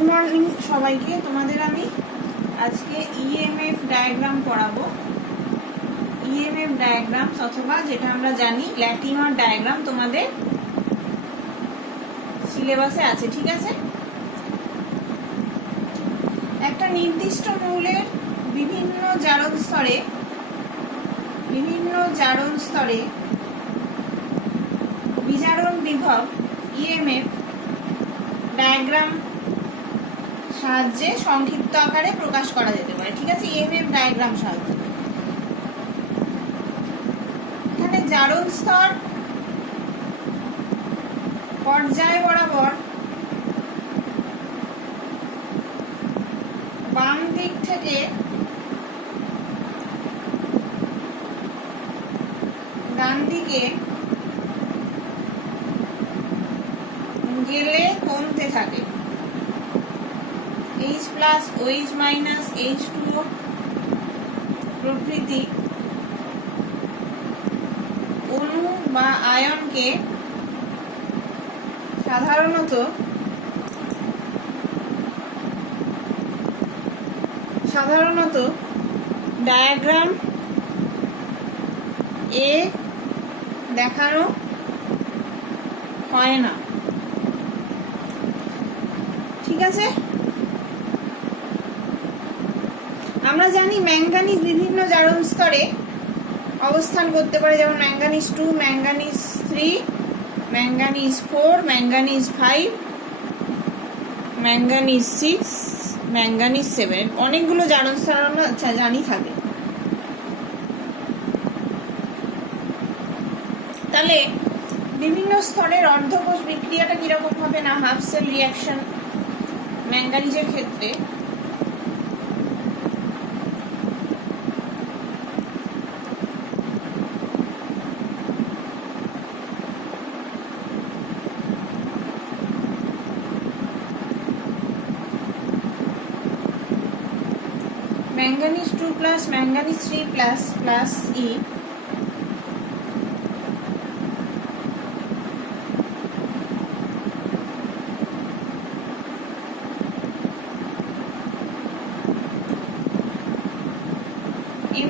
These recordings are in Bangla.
গুড মর্নিং সবাইকে। তোমাদের আমি আজকে ইএমএফ ডায়াগ্রাম পড়াবো। ইএমএফ ডায়াগ্রাম অথবা যেটা আমরা জানি ল্যাটিমার ডায়াগ্রাম তোমাদের সিলেবাসে আছে, ঠিক আছে। একটা নির্দিষ্ট মৌলের বিভিন্ন জারণ স্তরে বিজারণ বিভব ইএমএফ ডায়াগ্রাম সাহায্যে সংক্ষিপ্ত আকারে প্রকাশ করা যেতে পারে, ঠিক আছে। ইএমএফ ডায়াগ্রাম সাহায্যে এখানে জারণ স্তর পর্যায় বরাবর বাম দিক থেকে ডান দিকে গেলে কমতে থাকে। H plus OH minus H2O প্রভৃতি অণু বা আয়নকে সাধারণত ডায়াগ্রাম এ দেখানো হয় না, ঠিক আছে। আমরা জানি ম্যাঙ্গানিজ বিভিন্ন জারণ স্তরে অবস্থান করতে পারে, যেমন manganese 2, manganese 3, manganese 4, manganese 5, manganese 6, manganese 7, অনেকগুলো জারণ স্তর আমরা জানি থাকে। তাহলে বিভিন্ন স্তরের অর্ধকোষ বিক্রিয়াটা কিরকম হবে না, হাফ সেল রিঅ্যাকশন ম্যাঙ্গানিজের ক্ষেত্রে manganese 2 plus manganese 3 plus plus e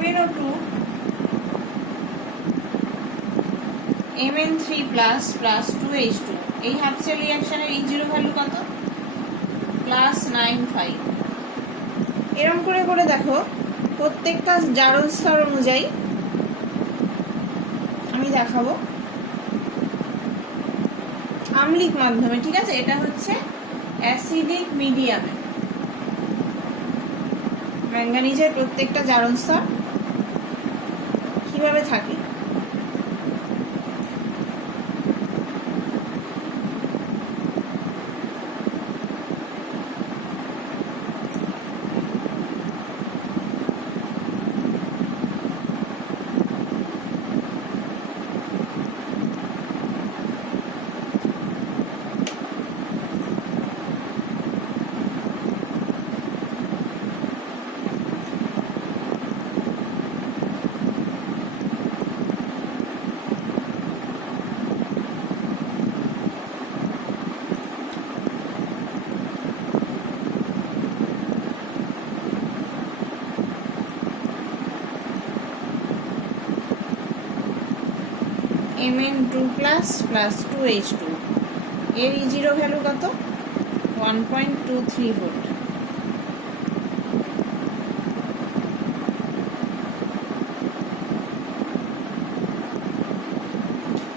MnO2 Mn3 plus plus 2H2, এই হাফ সেল রিঅ্যাকশনের E0 ভ্যালু কত? +95। এরকম করে করে দেখো প্রত্যেকটা জারণ স্তর অনুযায়ী আমি দেখাবো আম্লিক মাধ্যমে, ঠিক আছে। এটা হচ্ছে অ্যাসিডিক মিডিয়ামে ম্যাঙ্গানিজের প্রত্যেকটা জারণ স্তর কিভাবে থাকে। Mn2 প্লাস প্লাস 2H2, এর E0 ভ্যালু কত? 1.23 ভোল্ট।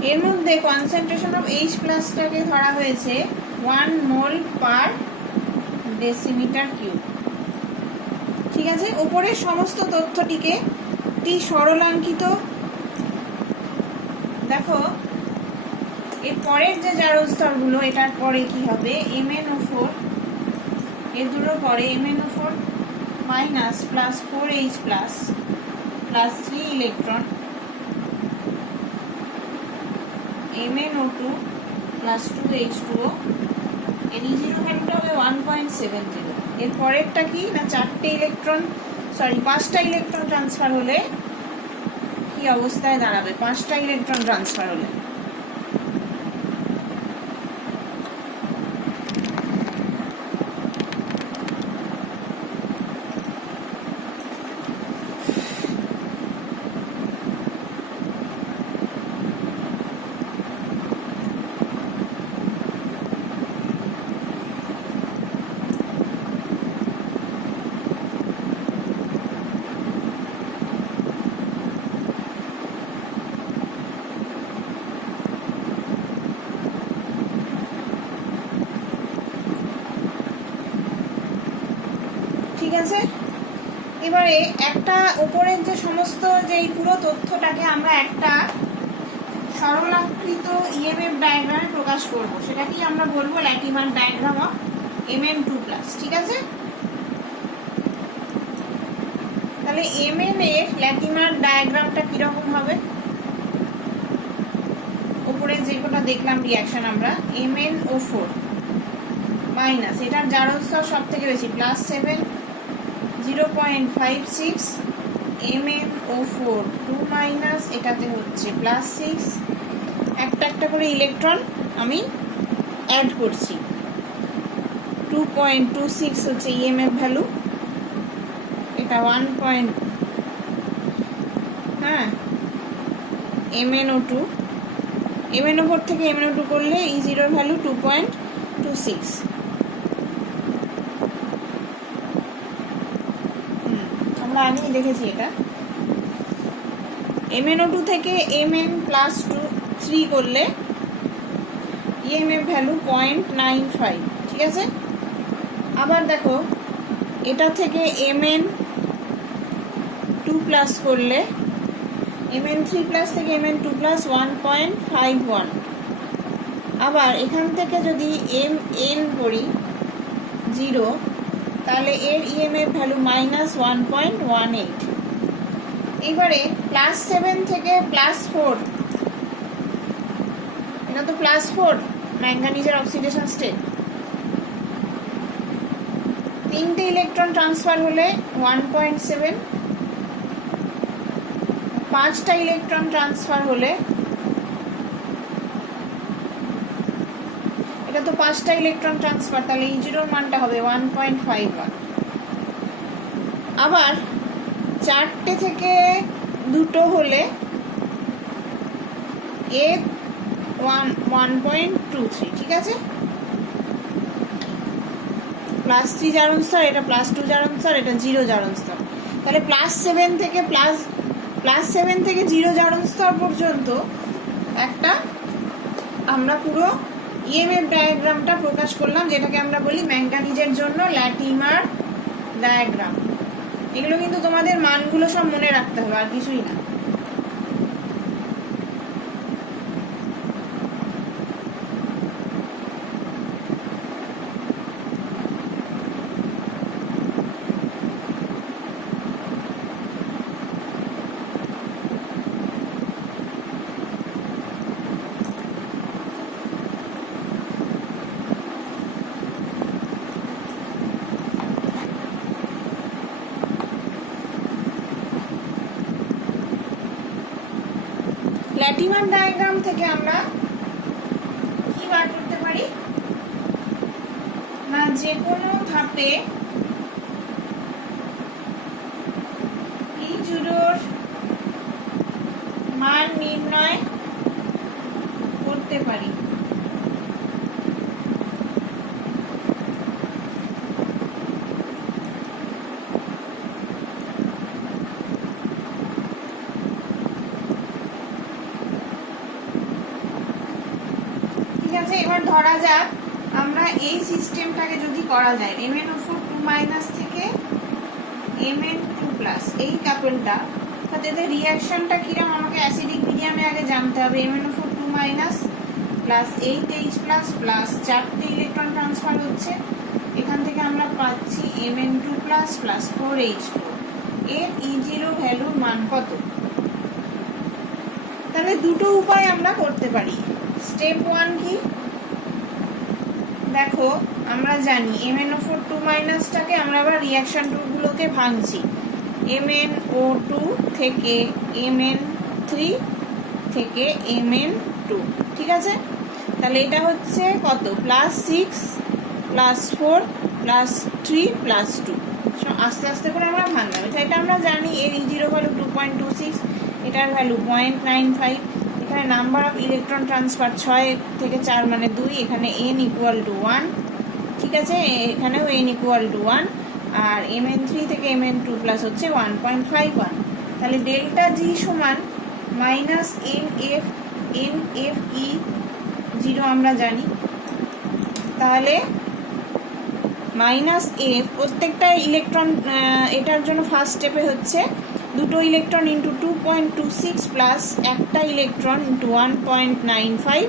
এর মধ্যে কনসেন্ট্রেশন অফ H প্লাসটাকে ধরা হয়েছে 1 মোল পার ডেসিমিটার কিউব, ঠিক আছে। উপরের সমস্ত তথ্যটিকে একটি সরলাঙ্কিত দেখো। এর পরের যে জারণ স্তরগুলো, এটার পরে কি হবে? MnO4, এর দুটোর পরে MnO4 minus plus 4H plus plus 3 electron, MnO2 plus 2H2O, এর E0 ভ্যালুটা হবে 1.70। এর পরেরটা কি না, 5টা ইলেকট্রন ট্রান্সফার হলে কি অবস্থায় দাঁড়াবে? 5টা ইলেকট্রন ট্রান্সফার হলে ঠিক আছে, এবারে একটা উপরের যে সমস্ত যে এই পুরো তথ্যটাকে আমরা একটা সরলাকৃত ইএমএফ ডায়াগ্রামে প্রকাশ করব, সেটাকেই আমরা বলবো ল্যাটিমার ডায়াগ্রাম অফ Mn2+। ঠিক আছে, তাহলে Mn এর ল্যাটিমার ডায়াগ্রামটা কিরকম হবে? উপরে যে কোটা দেখলাম রিয়াকশন আমরা, MnO4 মাইনাস, এটার জারণ স্তর সব থেকে বেশি +7 0.56, MnO4 2 মাইনাস, এটাতে হচ্ছে +6, একটা একটা করে ইলেকট্রন আমি অ্যাড করছি। 2.26 হচ্ছে ইএমএফ ভ্যালু, এটা 1. হ্যাঁ, MnO2, MnO4 থেকে MnO2 করলে E0 ভ্যালু 2.26। আমরা আগেই দেখেছি এটা। MnO2 থেকে Mn+3 করলে ইএমএফ ভ্যালু 0.95। ঠিক আছে, আবার দেখো এটা থেকে Mn2+ করলে Mn3+ থেকে Mn2+ 1.51। আবার এখান থেকে যদি Mn করি 0, তাহলে এর ইএমএফ ভ্যালু -1.18। এবারে +7 থেকে +4, এটা তো +4 ম্যাঙ্গানিজের অক্সিডেশন স্টেট, 3টে ইলেকট্রন ট্রান্সফার হলে 1.7, 5টা ইলেকট্রন ট্রান্সফার হলে, এটা তো 5টা ইলেকট্রন ট্রান্সফার, তাহলে E0 মানটা হবে 1.51। আবার 4টে থেকে 2টো হলে এ 1.23। ঠিক আছে, +3 জারণ স্তর, এটা +2 জারণ স্তর, এটা 0 জারণ স্তর। তাহলে +7 থেকে 0 জারণ স্তর পর্যন্ত একটা আমরা পুরো ইএমএফ ডায়াগ্রামটা প্রকাশ করলাম, যেটাকে আমরা বলি ম্যাঙ্গানিজের জন্য ল্যাটিমার ডায়াগ্রাম। এগুলো কিন্তু তোমাদের মানগুলো সব মনে রাখতে হবে, আর কিছুই না। ল্যাটিমার ডায়াগ্রাম থেকে আমরা কি বার করতে পারি না, যে কোনো ধাপে E0 মান নির্ণয় করতে পারি। এবার ধরা যাক আমরা এই সিস্টেমটাকে যদি করা যায়, MnO4 2- থেকে Mn2+, এই কাপলটা, তাতে রিয়াকশনটা কিরকম আমাকে অ্যাসিডিক মিডিয়ামে আগে জানতে হবে। MnO4 2- প্লাস 8H+ প্লাস 4টে ইলেকট্রন ট্রান্সফার হচ্ছে, এখান থেকে আমরা পাচ্ছি Mn2+ প্লাস 4H2। এর E0 ভ্যালুর মান কত? তাহলে দুটো উপায় আমরা করতে পারি। স্টেপ 1 কি দেখো, আমরা জানি MnO4 2- টাকে আমরা আবার রিয়াকশন গুলোকে ভাঙছি, MnO2 থেকে Mn3 থেকে Mn2। ঠিক আছে, তাহলে এটা হচ্ছে কত, +6 +4 +3 +2। আস্তে আস্তে করে আমরা ভাঙলাম। এটা আমরা জানি এর E0 ভ্যালু 2.26, এটার ভ্যালু 0.95। এখানে নাম্বার অফ ইলেকট্রন ট্রান্সফার 6 থেকে 4 মানে 2, এখানে n = 1। ঠিক আছে, এখানেও n = 1, আর Mn3 থেকে Mn2+ হচ্ছে 1.51। তাহলে ডেল্টা জি সমান -NFE0 আমরা জানি। তাহলে মাইনাস এফ, প্রত্যেকটা ইলেকট্রন এটার জন্য ফার্স্ট স্টেপে হচ্ছে দুটো ইলেকট্রন ইন্টু 2.26 প্লাস একটা ইলেকট্রন ইন্টু 1.95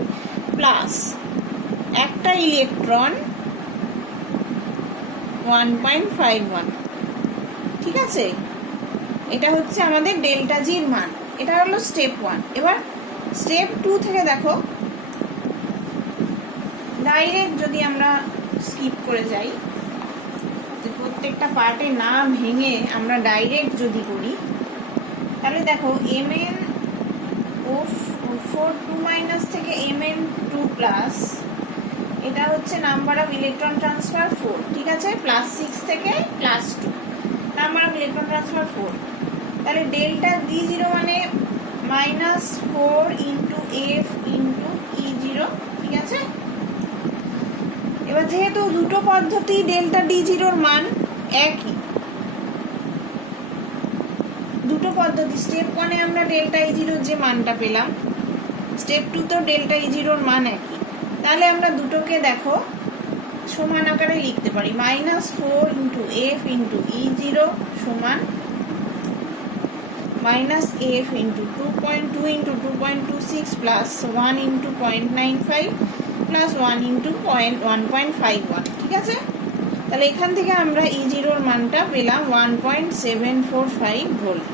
প্লাস একটা ইলেকট্রন 1.51। ঠিক আছে, এটা হচ্ছে আমাদের ডেল্টা জির মান। এটা হলো স্টেপ 1। এবার স্টেপ 2 থেকে দেখো, ডাইরেক্ট যদি আমরা স্কিপ করে যাই, প্রত্যেকটা পার্টে না ভেঙে আমরা ডাইরেক্ট যদি করি, তাহলে দেখো mn ও 4 2 মাইনাস থেকে mn 2 প্লাস, এটা হচ্ছে নাম্বার অফ ইলেকট্রন ট্রান্সফার 4। ঠিক আছে, প্লাস 6 থেকে plus 2, number of electron transfer 4। তাহলে ডেল্টা D0 মানে minus 4 into F into E0। ঠিক আছে, এবার যেহেতু দুটো পদ্ধতি ডেল্টা D0 মান একই, দুটো পদ্ধতি, স্টেপ 1 এ আমরা ডেল্টা E0 যে মানটা পেলাম, স্টেপ 2 তো ডেল্টা E0 মান একই, তাহলে আমরা দুটোকে দেখো সমান আকারে লিখতে পারি। Minus 4 into F into E0 সমান minus F into 2.2 into 2.26 plus 1 into 0.95 plus 1 into 1.51। ঠিক আছে, তাহলে এখান থেকে আমরা E0 এর মানটা পেলাম 1.745 ভোল্ট।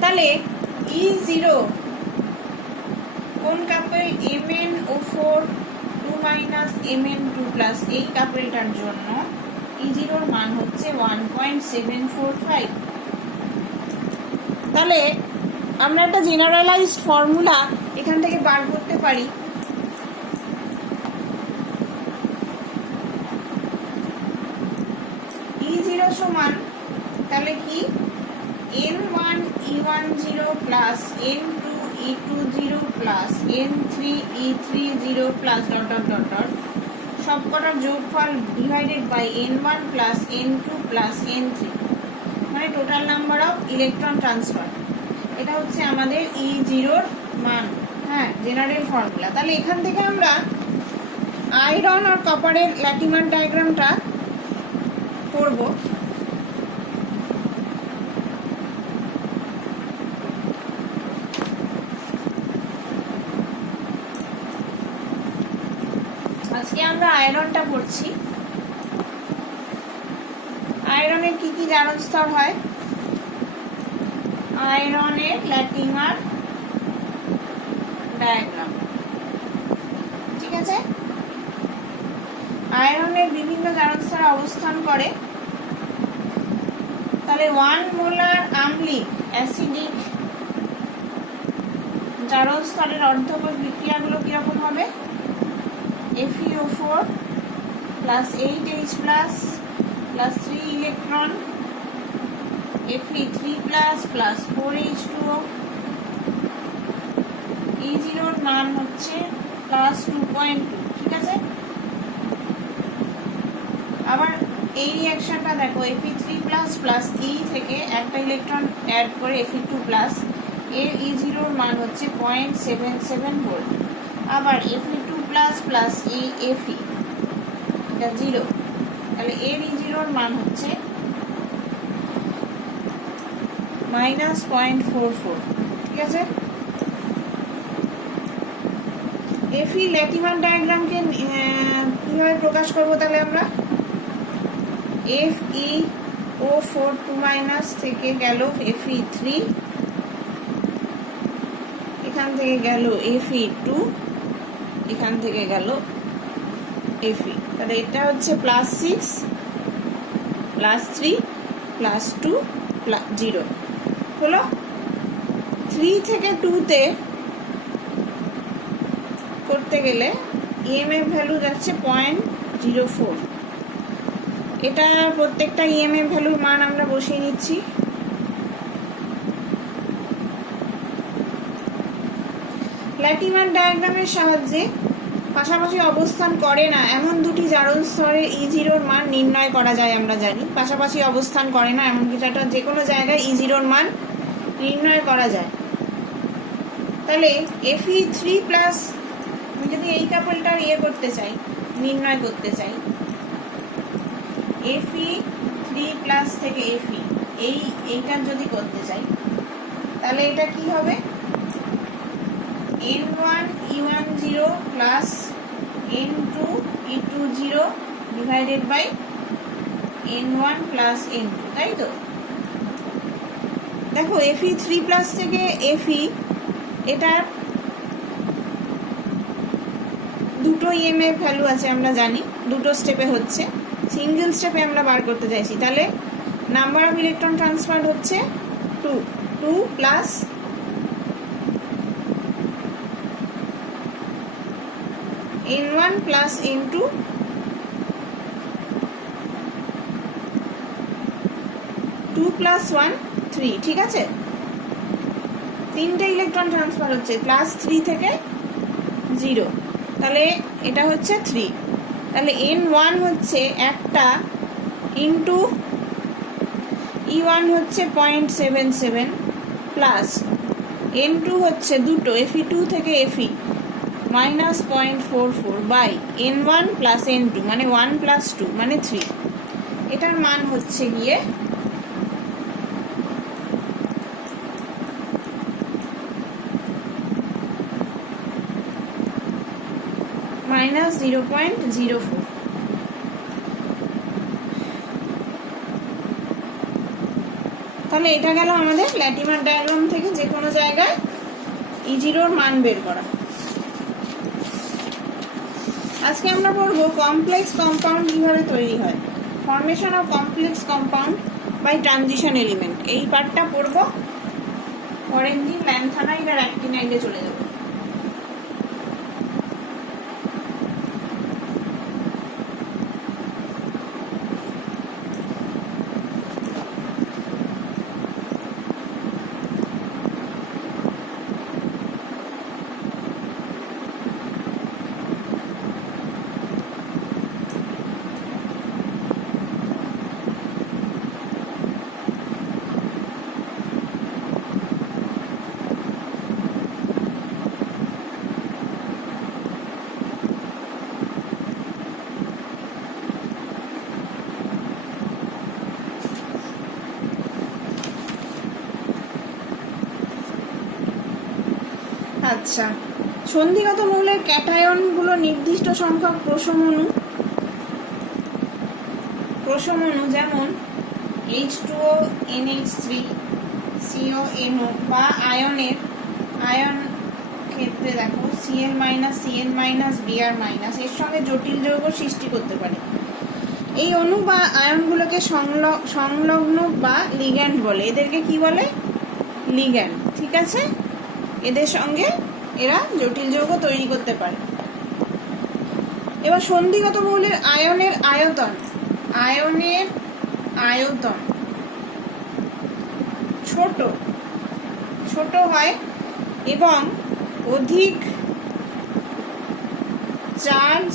তাহলে E0 কোন couple, MnO4 2 minus Mn2 plus, এই কাপেলটার জন্য E0 এর মান হচ্ছে 1.745। তাহলে আমরা একটা জেনারেলাইজড ফর্মুলা এখান থেকে বার করতে পারি। E0 সমান তাহলে কি, N1 E10 plus N2 E20 plus N3 E30 plus dot dot dot dot সব কটার যোগফল divided by N1 plus N2 plus N3, মানে total number of electron transfer. এটা হচ্ছে আমাদের E0 এর মান। হ্যাঁ, জেনারেল ফর্মুলা। তাহলে এখান থেকে আমরা আয়রন আর কপারের ল্যাটিমার ডায়াগ্রামটা করব। আজকে আমরা আয়রনটা পড়ছি। আয়রনের কি কি জারণ স্তর হয়? আয়রনের ল্যাটিমার ডায়াগ্রাম। ঠিক আছে, আয়রনের বিভিন্ন জারণ স্তরে অবস্থান করে। তাহলে 1 মোলার আম্লিক অ্যাসিডিক জারণ স্তরের অর্ধকোষ বিক্রিয়াগুলো কিরকম হবে? FeO4 plus 8H plus plus 3 electron, Fe3 plus plus 4H2O। E0 এর মান হচ্ছে প্লাস 2.2। ঠিক আছে, আবার এই রিঅ্যাকশনটা দেখো, Fe3 প্লাস প্লাস E থেকে একটা ইলেকট্রন অ্যাড করে Fe2 প্লাস, এর E0 এর মান হচ্ছে 0.77 ভোল্ট। আবার Fe2 প্লাস প্লাস এই Fe, এটা 0, তাহলে এর E0 এর মান হচ্ছে মাইনাস 0.44। ঠিক আছে, Fe ল্যাটিমার ডায়াগ্রামকে কিভাবে প্রকাশ করব? তাহলে আমরা FeO4 2 মাইনাস থেকে গেল Fe3, এখান থেকে গেল Fe2, এখান থেকে গেল Fe। তাহলে এটা হচ্ছে প্লাস 6 প্লাস 3 প্লাস 2 প্লাস 0 হলো। 3 থেকে 2 তে করতে গেলে EMF ভ্যালু যাচ্ছে 0.04। এটা প্রত্যেকটা EMF ভ্যালুর মান আমরা বসিয়ে নিচ্ছি। ল্যাটিমার ডায়াগ্রামের সাহায্যে পাশাপাশি অবস্থান করে না এমন দুটি জারণ স্তরে E0 এর মান নির্ণয় করা যায়। আমরা জানি পাশাপাশি অবস্থান করে না এমন কিছু একটা যে কোনো জায়গায় E0 এর মান নির্ণয় করা যায়। তাহলে Fe3 প্লাস আমি যদি এই কাপলটার করতে চাই, নির্ণয় করতে চাই, Fe3+ থেকে Fe এইটার যদি করতে চাই, তাহলে এটা কি হবে? N1E10 plus N2E20 divided by N1 plus N2, তাই তো? দেখো Fe3+ থেকে Fe এটার দুটো EMF ভ্যালু আছে, আমরা জানি দুটো স্টেপে হচ্ছে, সিঙ্গেল স্টেপে আমরা বার করতে চাইছি, তাহলে নাম্বার অফ ইলেকট্রন ট্রান্সফার হচ্ছে 2 plus N1 plus N2 2 plus 1 3, ঠিক আছে? তিনটে ইলেকট্রন ট্রান্সফার হচ্ছে +3 থেকে 0, তাহলে এটা হচ্ছে 3। তাহলে N1 হচ্ছে একটা ইন্টু E1 হচ্ছে 0.77 প্লাস N2 হচ্ছে দুটো Fe2 থেকে Fe -0.44 by N1 plus N2 মানে 1 প্লাস 2 মানে 3। এটার মান হচ্ছে গিয়ে -0.04। তাহলে এটা গেল আমাদের ল্যাটিমার ডায়াগ্রাম থেকে যে কোনো জায়গায় E0 এর মান বের করা। আজকে আমরা পড়ব কমপ্লেক্স কম্পাউন্ড কিভাবে তৈরি হয়, formation of complex compound by transition element. এই পার্টটা পড়ব, পরের দিন ল্যান্থানাইড আর অ্যাক্টিনাইডে চলে যাব। আচ্ছা, সন্ধিগত মৌলের ক্যাটায়ন গুলো নির্দিষ্ট সংখ্যক প্রশমণু যেমন H2O NH3 CONO বা আয়ন ক্ষেত্রে দেখো Cl Cn Br এর সঙ্গে জটিল যৌগ সৃষ্টি করতে পারে। এই অণু বা আয়নগুলোকে সংলগ্ন বা লিগ্যান্ড বলে। এদেরকে কি বলে? লিগ্যান্ড, ঠিক আছে? এদের সঙ্গে এরা জটিল যৌগ তৈরি করতে পারে। এবার সন্ধিগত মৌলের আয়নের আয়তন ছোট হয় এবং অধিক চার্জ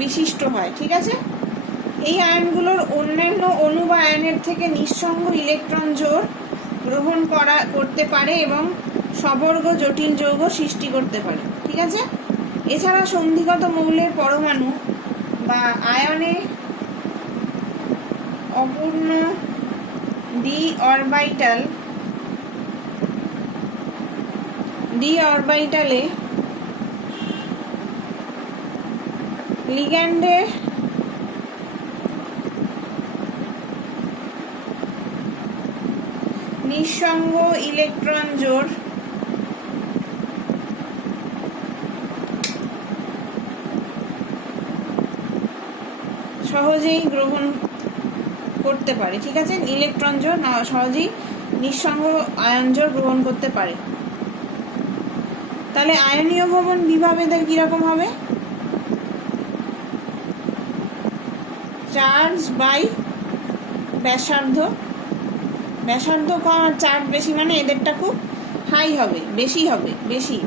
বিশিষ্ট হয়, ঠিক আছে? এই আয়নগুলোর অন্যান্য অণু বা আয়নের থেকে নিঃসঙ্গ ইলেকট্রন জোড় গ্রহণ করতে পারে এবং সবর্গ জটিল যৌগ সৃষ্টি করতে পারে, ঠিক আছে? এছাড়া সন্ধিগত মৌলের পরমাণু বা আয়নে অপূর্ণ ডি অরবিটালে লিগ্যান্ডের নিঃসঙ্গ ইলেকট্রন জোড় সহজেই গ্রহণ করতে পারে, ঠিক আছে? ইলেকট্রন জোড় সহজেই নিঃসঙ্গ আয়ন জোড় গ্রহণ করতে পারে। তাহলে আয়নীয় ভবন বিভব এদের কিরকম হবে? চার্জ বাই ব্যাসার্ধ কম, চার্জ বেশি মানে এদেরটা খুব হাই হবে, বেশি।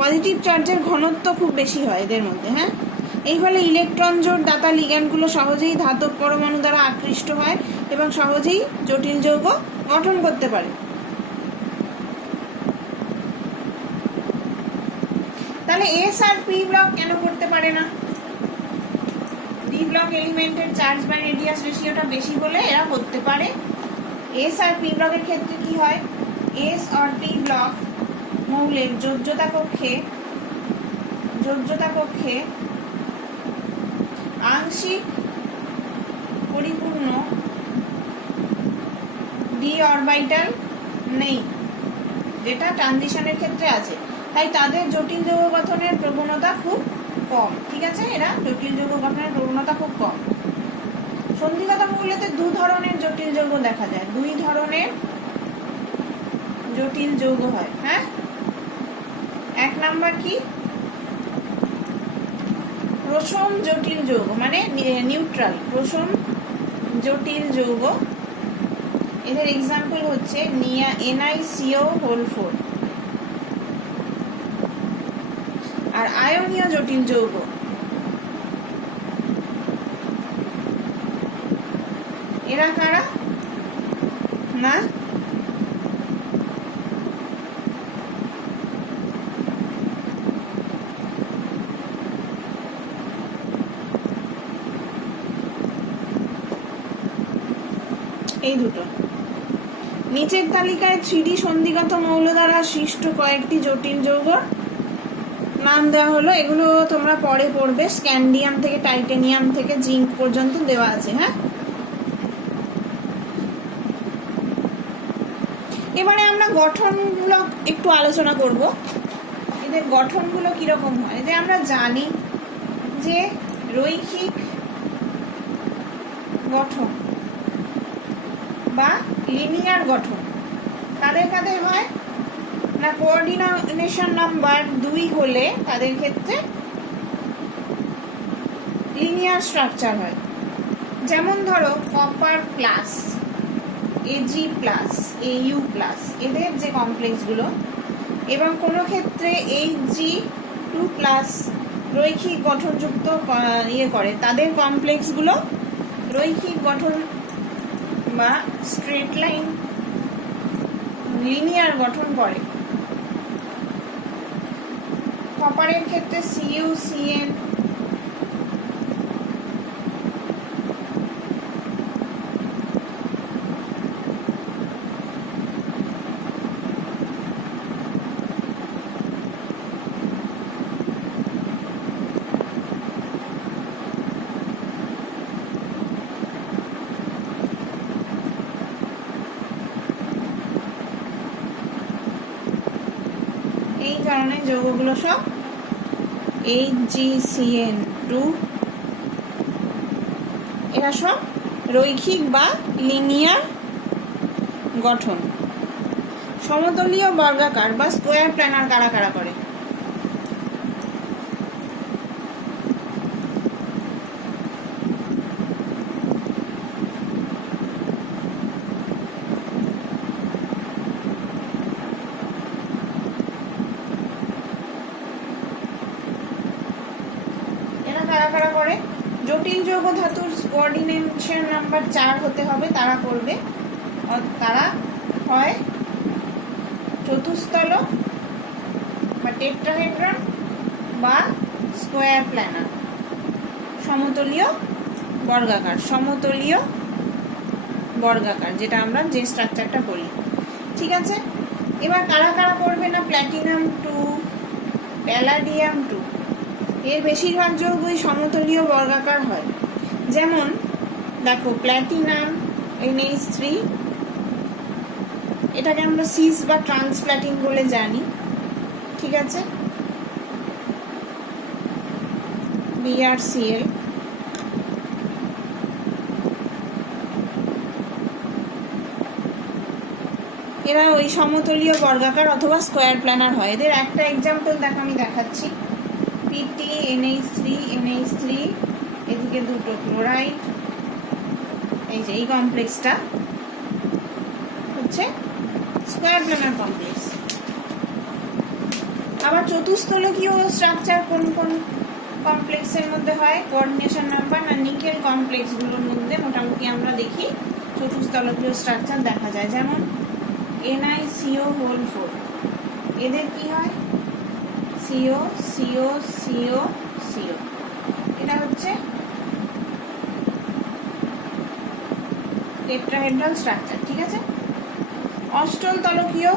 পজিটিভ চার্জের ঘনত্ব খুব বেশি হয় এদের মধ্যে, হ্যাঁ? এই ফলে ইলেকট্রন জোড় দাতা লিগ্যান্ডগুলো সহজেই ধাতব পরমাণু দ্বারা আকৃষ্ট হয় এবং সহজেই জটিল যৌগ গঠন করতে পারে। তাহলে এস আর পি ব্লক কেন করতে পারে না? ডি ব্লক এলিমেন্টের চার্জ বাই রেডিয়াস রেশিওটা বেশি বলে এরা করতে পারে। এস আর পি ব্লকের ক্ষেত্রে কি হয়, এস আর পি ব্লক মৌলের যোজ্যতা কক্ষে আংশিক পরিপূর্ণ ডি অরবিটাল নেই, যেটা ট্রানজিশনের ক্ষেত্রে আছে, তাই তাদের জটিল যৌগ গঠনের প্রবণতা খুব কম। ঠিক আছে, এরা জটিল যৌগ গঠনের প্রবণতা খুব কম। সন্ধিগত মৌলেতে দু ধরনের জটিল যৌগ দেখা যায়, দুই ধরনের জটিল যৌগ হয়। হ্যাঁ, এক নাম্বার কি, প্রশম জটিল যৌগ, মানে নিউট্রাল প্রশম জটিল যৌগ। এদের এক্সাম্পল হচ্ছে NiCO4। আর আয়নীয় জটিল যৌগ, এরা কারা না, এই দুটো। নিচের তালিকায় 3D সন্ধিগত মৌল দ্বারা সৃষ্ট কয়েকটি জটিল যৌগ নাম দেওয়া হলো। এগুলো তোমরা পরে পড়বে, স্ক্যান্ডিয়াম থেকে টাইটেনিয়াম থেকে জিঙ্ক পর্যন্ত দেওয়া আছে। হ্যাঁ, এবারে আমরা গঠনগুলো একটু আলোচনা করব। এদের গঠনগুলো কিরকম হয়, যে আমরা জানি যে রৈখিক গঠন বা লিনিয়ার গঠন কাদের কাদের হয় না, কোঅর্ডিনেশন নাম্বার 2 হলে তাদের ক্ষেত্রে লিনিয়ার স্ট্রাকচার হয়। যেমন ধরো copper plus, Ag plus, Au plus, এদের যে কমপ্লেক্সগুলো, এবং কোনো ক্ষেত্রে Hg2 প্লাস রৈখিক গঠনযুক্ত করে, তাদের কমপ্লেক্সগুলো রৈখিক গঠন বা স্ট্রেট লাইন লিনিয়ার গঠন করে। কপারের ক্ষেত্রে CuCN, এই কারণে যৌগগুলো সব HgCN2, এরা সব রৈখিক বা লিনিয়ার গঠন। সমতলীয় বর্গাকার বা স্কোয়ার প্ল্যানার কারা কারা করে, জটিল যৌগ ধাতুর কোঅর্ডিনেশন নাম্বার 4 হতে হবে, তারা করবে। তারা হয় চতুস্তল বা টেট্রাহেড্রন বা স্কোয়ার প্ল্যানার, সমতলীয় বর্গাকার, যেটা আমরা যে স্ট্রাকচারটা বলি। ঠিক আছে, এবার কারা কারা করবে না, প্ল্যাটিনাম 2, প্যালাডিয়াম 2, এর বেশিরভাগ যৌগই সমতলীয় বর্গাকার হয়। যেমন দেখো প্ল্যাটিনাম NH3, এটাকে আমরা সিস বা ট্রান্সপ্ল্যাটিন বলে জানি। ঠিক আছে, BrCl, এরা ওই সমতলীয় বর্গাকার অথবা স্কোয়ার প্ল্যানার হয়। এদের একটা এক্সাম্পল দেখো, আমি দেখাচ্ছি। PT NH3, এদিকে দুটো ক্লোরাইড, এই যে এই কমপ্লেক্সটা হচ্ছে স্কোয়ার প্ল্যানার কমপ্লেক্স। আবার চতুস্থলকীয় স্ট্রাকচার কোন কোন কমপ্লেক্সের মধ্যে হয়, কোঅর্ডিনেশন নাম্বার না নিকেল কমপ্লেক্সগুলোর মধ্যে মোটামুটি আমরা দেখি চতুস্থলকীয় স্ট্রাকচার দেখা যায়। যেমন NiCO4, এদের কি হয় সিও সিও সিও সিও, এটা হচ্ছে টেট্রাহেড্রাল স্ট্রাকচার। ঠিক আছে, অষ্টল তলকীয়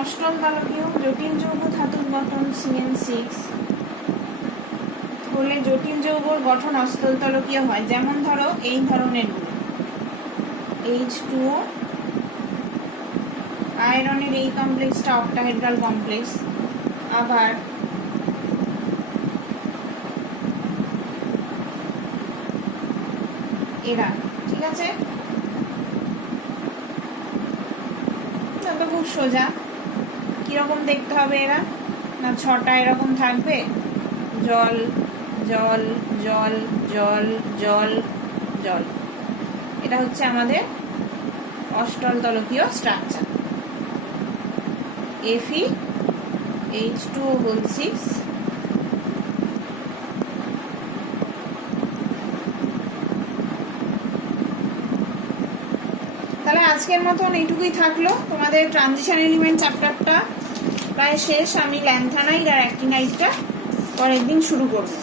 অষ্টল তলকীয় জটিল যৌগ ধাতুর গঠন CN6 হলে জটিল যৌগর গঠন অষ্টল তলকীয় হয়। যেমন ধরো এই ধরনের গুলো, H2O, আয়রনের এই কমপ্লেক্সটা অক্টাহেড্রাল কমপ্লেক্স। আবার এরা, ঠিক আছে, খুব সোজা। কিরকম দেখতে হবে এরা? না, ছটা এরকম থাকবে, জল জল জল জল জল জল। এটা হচ্ছে আমাদের অষ্টল তলকীয় স্ট্রাকচার। FeH2O6 তাহলে আজকের মতন এইটুকুই থাকলো। তোমাদের ট্রানজিশন এলিমেন্ট চ্যাপ্টারটা প্রায় শেষ। আমি ল্যান্থানাইড আর অ্যাক্টিনাইডটা পরের দিন শুরু করবো।